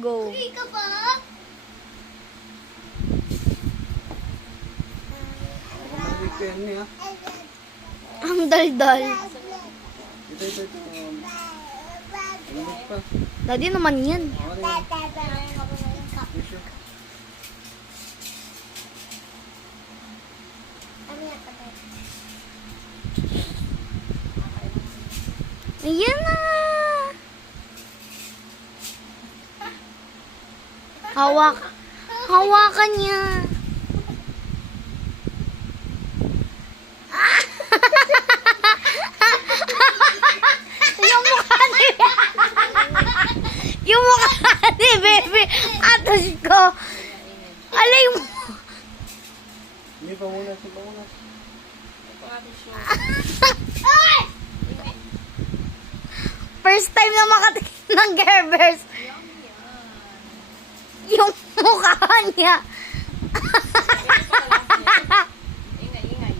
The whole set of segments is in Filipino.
Go. Hindi ka ba? Mabalik ko yan niya. Ang daldal. Ito. Lumot pa. Daddy naman yan. Ano yan? Tissue. Ayan na. Hawakan niya. Yung mukha ni Yung mukha ni baby. Atos ko. Alay mo. Hindi pa muna. First time na makatikim ng Gerbers. Yung mukha niya. Ingay.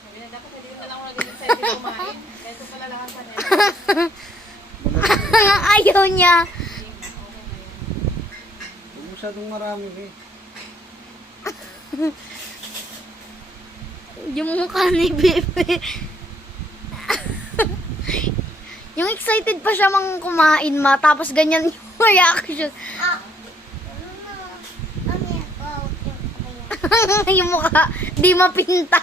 Sabi na dapat hindi naman ako naging sa hindi kumain. Ito pala lahat sa nila. Ayaw niya. Huwag masyadong marami eh. Yung mukha ni Bebe. Yung excited pa siya mang kumain ma, tapos ganyan yung reaction. Yung mukha, di mapinta.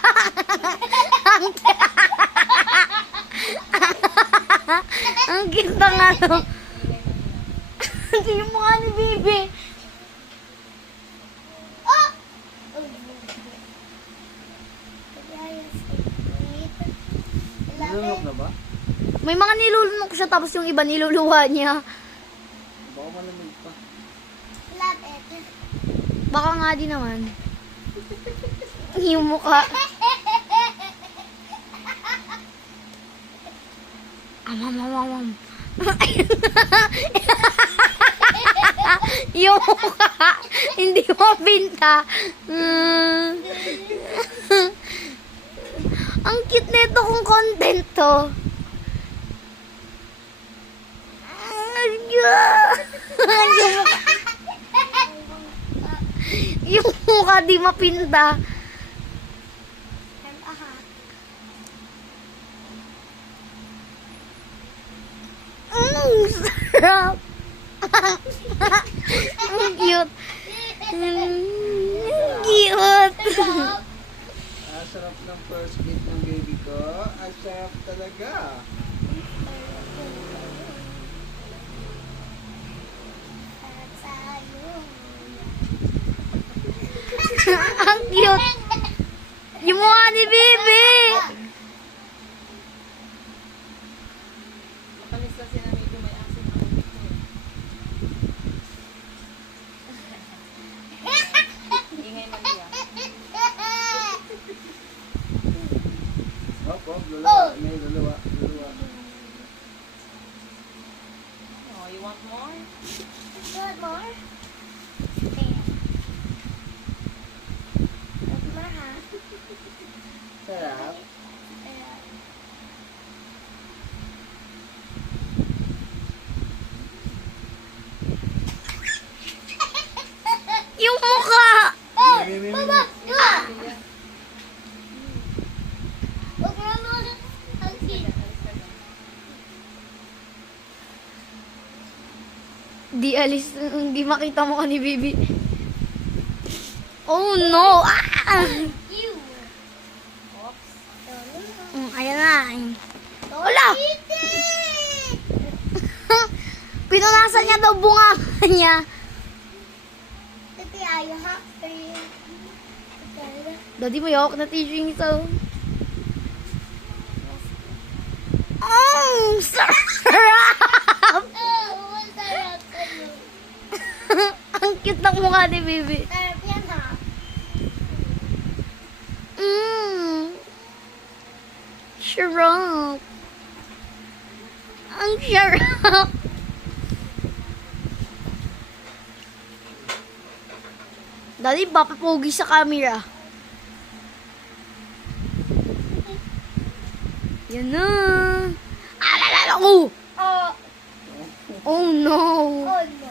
Ang cute ng ano. Yung mukha ni Bebe. Nilunok na ba? May mga nilulunok siya, tapos yung iba niluluwa niya. Baka malamig pa. Baka nga din naman. Yung mukha. Amam. Yung mukha. Hindi mo pinta. Ang cute nito kung content to. Yung mukha di mapinta. Sarap. Ang cute. Cute. Sarap ng first bit ng baby ko. Sarap talaga. Ang cute. Yung mukha ni Bibi. Makalis lang sila medyo may asin ang ulit ko. Ingay man niya. Hop, lulawa. May lulawa. Oh, you want more? Sarap. Yung mukha. Mama! Di alis. Di makita mo ka ni Bibi. Oh no. Ayan na. Wala. Pinunasan niya daw bunga niya. Daddy, may hawak na tissue yung isa. Sarap! Ang cute ng mukha ni Bibi. Sarap. Ang sarap. Daddy, papapogi sa camera. Yan na. Alalala ko! Oh no. Oh no.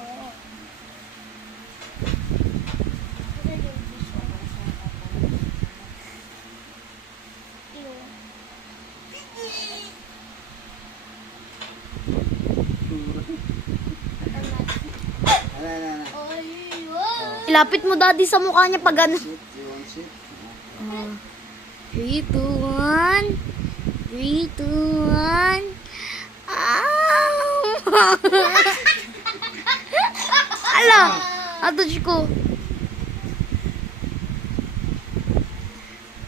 Ala. Ilapit mo daddy sa mukha niya pag ano. Sit, you want sit? 3, 2, 1. 3, 2, 1. Ala! Atush ko.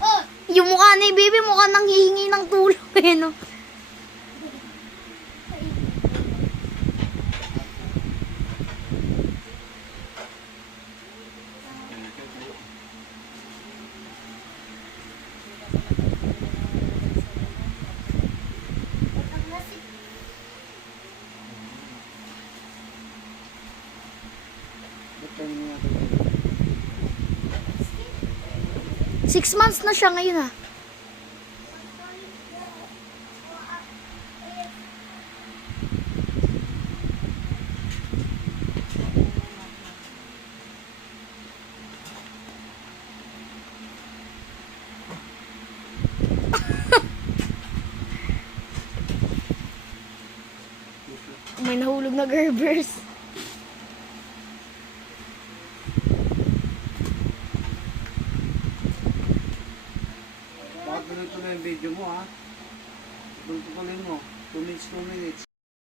Oh, Yung mukha ni baby mukha nang hihingi ng tulong eh, no? Ba't tayo nga ito? 6 months na siya ngayon ah. May nahulog na Gerbers. Bakit ganito na yung video mo ha? Tuloy mo. 2 minutes.